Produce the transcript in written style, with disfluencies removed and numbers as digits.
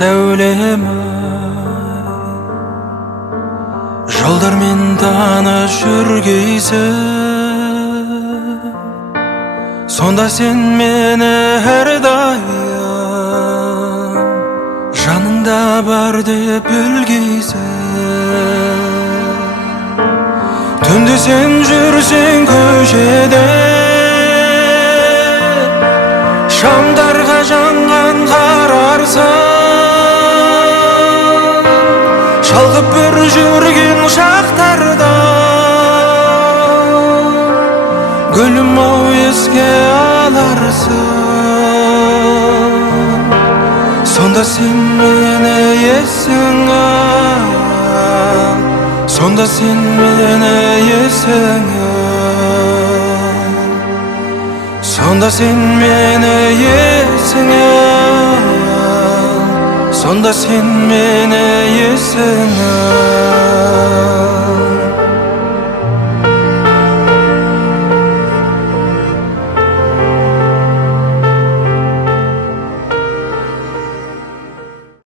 сәулем жолдармен танып жүргейсің, сонда сен мені әрдайым жаныңда бар деп білгейсің. Түнде сен жүрсең көшеде, шамдарға жанған қарарсың, шалқып бір жүрген шақтарда. Гүлім-ау, еске аларсың, сонда сен мені есің ал, сонда сен мені есің ал, сонда сен мені есің ал, сонда сен мені есің ал.